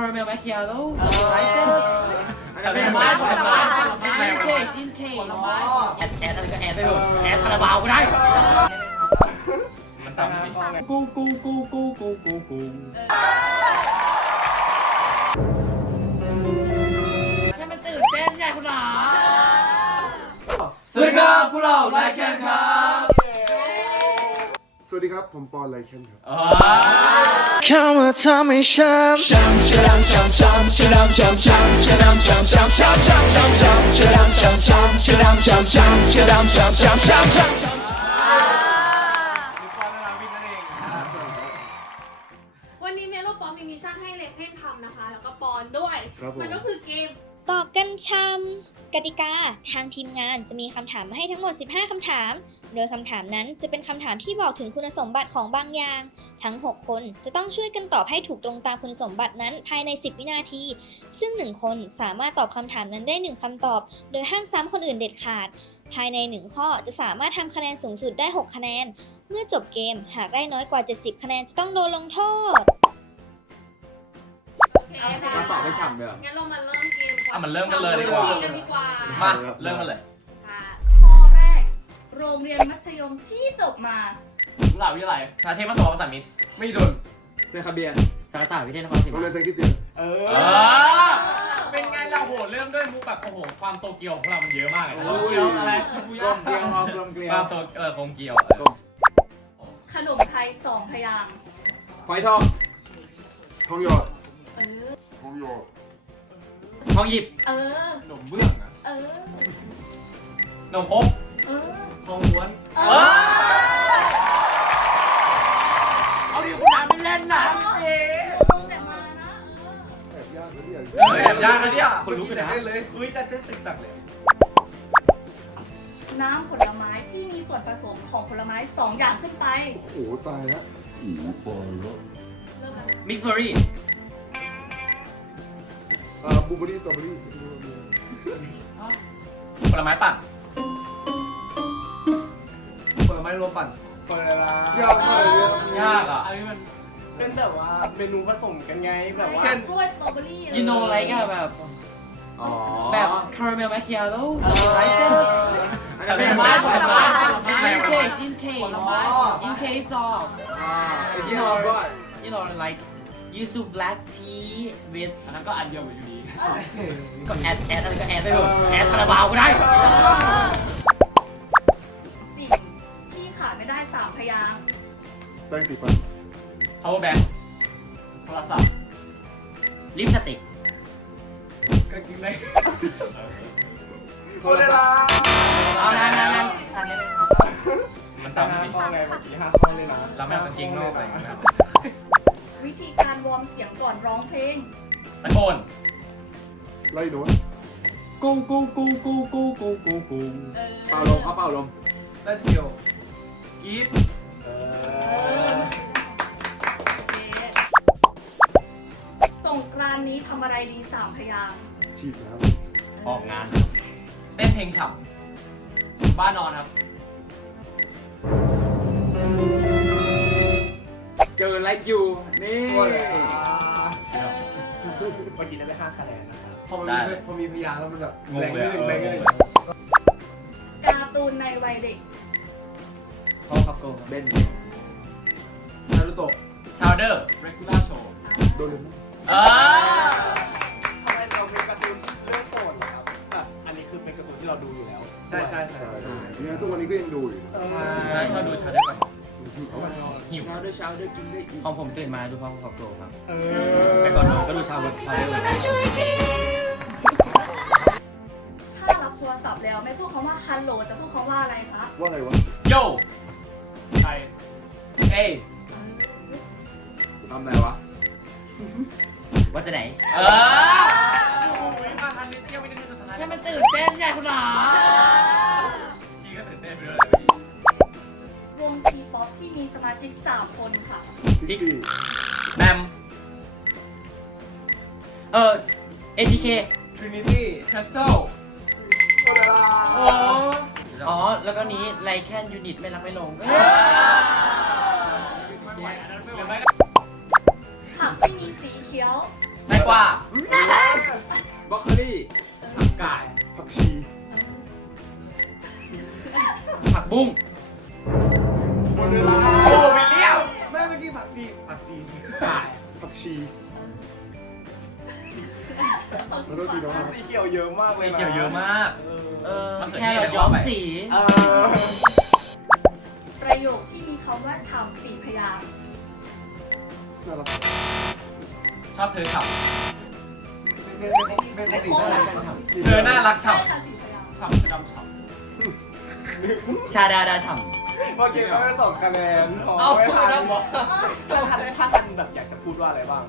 caramel macchiato ไลท์คาราบาวคาราบาวอินเคสอินเคสแอดแอดอะไรก็แอดไปเถอะแอดคาราบาวก็ได้มันตามไม่ดีกูกูกูกูกูกูกูให้มันตื่นเต้นไงคุณหนาสวัสดีครับพวกเราไลค์แคนครับ สวัสดีครับ ผมปอนไลเคนครับ เข้ามาทำให้ฉันช้ำชะดำช้ำช้ำชะดำช้ำช้ำชะดำช้ำช้ำช้ำช้ำช้ำช้ำชะดำช้ำช้ำชะดำช้ำช้ำชะดำช้ำช้ำช้ำช้ำ กันชำกติกา ทางทีมงานจะมีคำถามมาให้ทั้งหมด 15 คำถาม โดยคำถามนั้นจะเป็นคำถามที่บอกถึงคุณสมบัติของบางอย่าง ทั้ง 6 คนจะต้องช่วยกันตอบให้ถูกตรงตามคุณสมบัตินั้นภายใน 10 วินาที ซึ่ง 1 คนสามารถตอบคำถามนั้นได้ 1คำตอบ โดยห้ามซ้ำคนอื่นเด็ดขาด ภายใน 1 ข้อจะสามารถทำคะแนนสูงสุดได้ 6 คะแนน เมื่อจบเกมหากได้น้อยกว่า 70 คะแนนจะต้องโดนลงโทษโอเคค่ะ มาตอบไม่ฉ่ำเลยเหรอ งั้นเรามาเริ่มเกม อะมันเริ่มกันเลยดีกว่าเริ่มเมกันดีกว่ามา เริ่มกันเลยค่ะข้อแรก โรงเรียนมัธยมที่จบมาหลาวิทยาลัยชาเทพมาสอบภาษามิตรไม่โดนเซคาเบียนสารศาสตร์วิทยานครศรีโรงมาเรียนไทยคริสเตียนเออเป็นไงล่ะโหเริ่มด้วยมุกแบบโอ้โหความโตเกียวของเรามันเยอะมากเลยนะโตเกียวอะไรกลมเกลียวกลมเกลียวความโตเออกลมเกลียวเออขนมไทยสองพยางค์หอยทองทองหยอดเออทองหยอด ทองหยิบเออขนมเบื้องอะเออขนมครกเออ ทองม้วนเอเอออ เอาดิคุณน้ำไม่เล่นนะลงแต่มานะ แอบยากนะเนี่ยเออแอบยากนะเนี่ยคนรู้กันนะเลยเฮ้ยจะเต้นตึกตักเลยน้ำผลไม้ที่มีส่วนผสมของผลไม้สองอย่างขึ้นไป โอ้โหตายแล้วเริ่มแล้วนะมิกซ์เบอร์ รี่อ่าบูเบอรี่สตรอเบอรี่ผลไม้ปั่นผลไม้รวมปั่นผลไม้ยากมากเลยเนี่ยยากอะ อันนี้มันเป็นแบบว่าเมนูผสมกันไงแบบว่า เช่น กล้วยสตรอเบอรี่ you know like อะแบบอ๋อแบบคาราเมลแมคคิอาโต้คาราเมลผลไม้ผลไม้ in case in case in case of อ่าไอ้ที่ you เรา know ว่า you know like use black tea with อันนั้นก็อันเดียวอยู่ดีก็แอดแอดอะไรก็แอดไปเถอะแอดคาราบาวก็ได้ สิ่งที่ขาดไม่ได้สามพยางค์แป้งสีฟัน power bank โทรศัพท์ลิปสติกก็กินได้หมดเวลาเอานั่นนั่นนั่นมันตามไม่ห้าดีข้อไงเมื่อกี้ห้าข้อเลยนะเราไม่เอากางเกงนอกอะไรอย่างเงี้ยนะ วิธีการวอร์มเสียงก่อนร้องเพลง ตะโกน ไล่โน้ตกูกูกูกูกูกูกูกูเป่าลมครับเป่าลมได้เซียวกรีดเอโอเคสงกรานต์นี้ทำอะไรดีสามพยางค์ฉีดน้ออกงานเต้นเพลงฉ่ำบ้านนอนครับ เจอไลค์ยูนี่ เมื่อกี้ได้ไปห้าคะแนนนะครับ พอมันมีพอมีพยางค์แล้วมันแบบงงแรงเลนิยดนึงแรงนิดนึงการ์ตูนในวัยเด็กเขาขับโกเบนนารูโตะชาวเดอร์ regular show โดเรมอนเออทำไมเรามีการ์ตูนเรื่องโปรดครับแบบอันนี้คือเป็นการ์ตูนที่เราดูอยู่แล้ว ใช่ใช่ใช่ ใช่เนี่ยทุกวันนี้ก็ยังดูอยู่ ใช่ชอบดูชาวเดอร์ก่อน หิวเช้าด้วยเช้าด้วยกินด้วยอิ่มของผมตื่นมาดูพร้อมกับโกครับเอแต่ก่อนนอนก็ดูชาวเดอร์ชาวเดอร์ถ้ารับโทรศัพท์แล้วไม่พูดคำว่าฮัลโหลจะพูดคำว่าอะไรคะ ว่าไงวะโยใช่เอ้ยทำไหนวะ ว่าจะไหน เออมาทันนิดเดียวไม่ได้สุดท้ายให้มันตื่นเต้นไงคุณหนา อปที่มีสมาชิก 3 คนค่ะพิกซี่แบมเออ ATK Trinity Castle โอ้อ๋อ แล้วก็นี้ไลแคนยูนิตไม่รับไม่ลงไม่ไหวอันนั้นไม่ไหวผักที่มีสีเขียวแตงกวาบรอกโคลี่ผักกาดผักชีผักบุ้งห มดเวลาโอ้วิลเลียมแม่เมื่อกี้ผักชีผักชีผักชีขอโทษทีน้องสีเขียวเยอะมากเลยสีเขียวเยอะมาก เออแค่เราย้อมสี เออประโยคที่มีคำว่าฉ่ำสี่พยางค์น่ารักชอบเธอฉ่เป็นเป็นสีอะไรกันครับำเธอน่ารักฉ่ใช่ค่ะสี่พยางค์ำฉ่ำฉ่ำฉ่ชาดาดาฉ่ำ เมื่อกี้ก็ได้สองคะแนนำเอาไม่พูดทันแล้วบอกถ้าทันถ้าทันแบบอยากจะพูดว่าอะไรบ้าง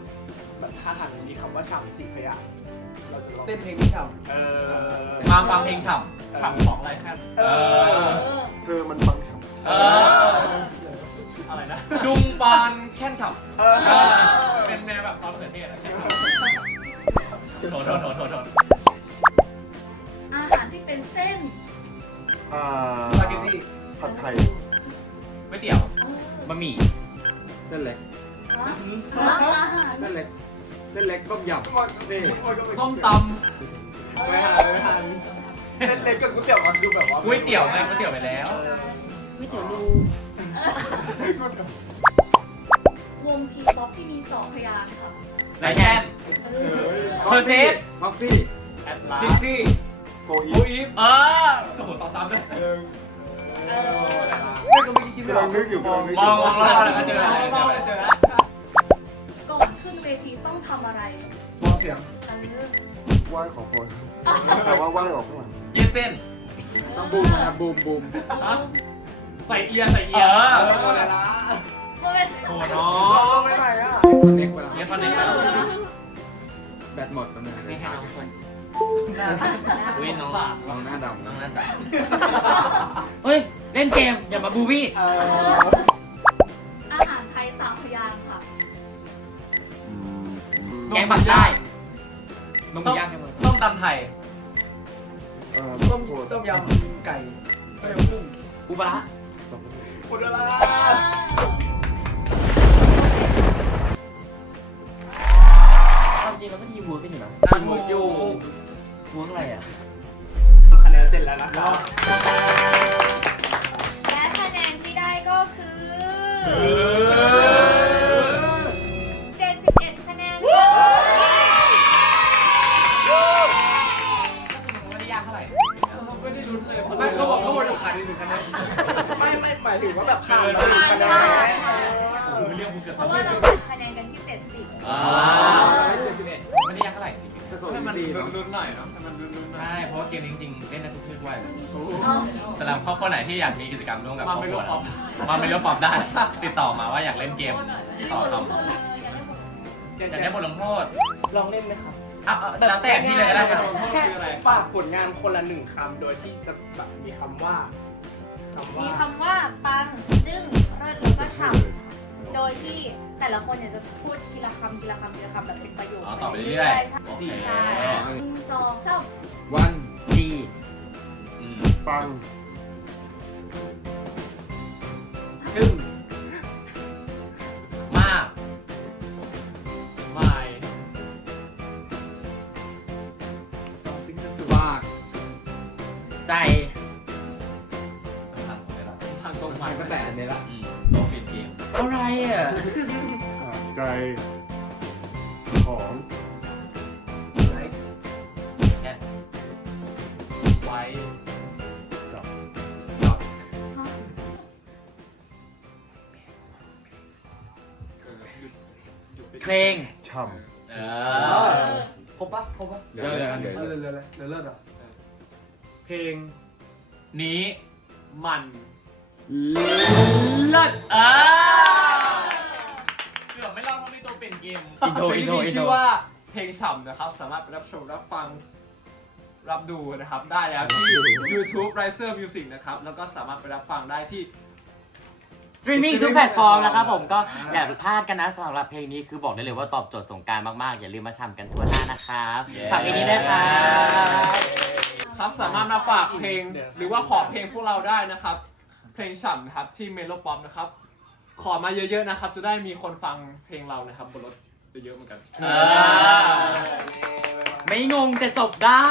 แบบถ้าทันมีคำว่าฉ่ำสี่พยางค์เราจะลองเต้นเพลงที่ฉ่ำเออมาฟังเพลงฉ่ำฉ่ำของไรแค่นเออเธอมันฟังฉ่เออ อะไรนะ จุงปอนแค่นฉ่ำเออเป็นแนวแบบซอสมะเขือเทศอะแค่นฉ่ำโถโถโถโถโถอาหารที่เป็นเส้นำอ่าสปาเกตตี้ผัดไทย ก๋วยเตี๋ยวเออบะหมี่เส้นเล็กฮะอาหารเส้นเล็กเส้นเล็กต้มยำนี่ส้มตไม่ทันไม่ทันเส้นเล็กกับก๋วยเตี๋ยวมันคือแบบว่าำก๋วยเตี๋ยวไงก๋วยเตี๋ยวไปแล้ว ไม่เตี๋ยวรูวงทีป๊อปที่มีสองพยางค์ค่ะไรแค่นเออเพอร์เซสม็อกซี่แอดลาพิกซี่โฟอีโออีฟเออโอ้โหต่อซ้ำด้วยหนึ่งเออ ไม่ก็ไม่คิดกำลังนึกอยู่กำลังนึกมอองยู่มองแล้วเราเจออะไรเจออะไรเจอแล้วก่อนขึ้นเวทีต้องทำอะไรมองเสียงเออไหว้ขอพรแต่ว่าไหว้ออกข้างหลังยืดเส้น ต้องบูมนะครับบูมบูมใส่เอียใส่เอียเอเอออแล้วนะโอ้ยโอ้น้อมองงไม่ไหวอะคอนเน็กไปแล้วเอียคอนเนคแบตหมดแล้วนะให้ให้น้องคนนะอุ้ยน้องลองหน้าดำน้อนะงนั่นแต่เฮ้ยเล่นเกมอย่ามาบูบี้เอออาหารไทยสามพยางค์ค่ะ แกงปักได้นมย่างกันหมดส้มตำไทยเอ่อต้มโคตรต้มยำไก่ต้มยำกุ้งปูปลาร้าหมดเวลาความจริงเราก็ทีมเวิร์กกันอยู่นะอ่านหมดอยู่เวิร์กอะไรอะ คะแนนเสร็จแล้วนะครับ เรื่องมึงเกือบเพทำราะไม่ว่าได้เราทำคะแนนกันที่ 70อ่าไม่ได้ยากเท่าไหร่จริงจะส่งๆให้มันซีเนาะลุ้นๆหน่อยเนาะให้มันลุ้นๆใช่ เพราะว่าเกมนี้จริงๆเล่นได้ทุกเพศวัยเอาสำหรับครอบครัวไหนที่อยากมีกิจกรรมร่วมกับครอบครัวนะมาไม่รู้ปอบได้ ติดต่อมาว่าอยากเล่นเกมต่อคำอยากได้บทลงโทษลองเล่นไหมครับอะอะแล้วแต่พี่เลยก็ได้ครับแค่ฝากผลงานคนละหนึ่งคำโดยที่จะแบบมีคำว่าคำ มีว่าคำว่าปังจึ้งเลิศแล้วก็ฉ่ำโดยที่แต่ละคนเนี่ยจะพูดทีละคำทีละคำทีละคำแบบเป็นประโยคอ๋อต่อไปเรื่อยๆใช่โอเคใช่หนึ่งสองสามวันดีอืมปังซึ่ง ทางตรงมันก็แต่อันนี้ละอืมต้องเปลี่ยนเกมอะไรอะอ่าใจของไหนแค่ไว้กับกับเพลงช่เอเอออครบปะครบปะเดี๋ยวเดี๋ยวเดี๋ยวเออเร็วๆเลยเร็วๆเลิศอะเพลงนี้มัน เลิศเออเกือบไม่รอดเพราะมีตัวเปลี่ยนเกมอินโทรเพลอิงนโทรที่อิมีนโทร ชื่อว่าเพลงฉ่ำนะครับ สามารถไปรับชมรับฟังรับดูนะครับ ได้แล้วที่ YouTube Riser Music นะครับ แล้วก็สามารถไปรับฟังได้ที่ สตรีมมิ่งทุกแพลตฟอร์มนะครับผมก็อย่าพลาดกันนะสำหรับเพลงนี้คือบอกได้เลยว่าตอบโจทย์สงกรารมากๆ อย่าลืมมาชมกันทั่วหน้านะครับฝากเพลงนี้ด้วยครับ ครับสามารถมาฝากเพลงหรือว่าขอเพลงพวกเราได้นะครับ เพลงฉ่ำนะครับที่เมโลป๊อปนะครับ ขอมาเยอะๆนะครับ จะได้มีคนฟังเพลงเรานะครับบนรถจะเยอะเหมือนกันเออไม่งงแต่จบได้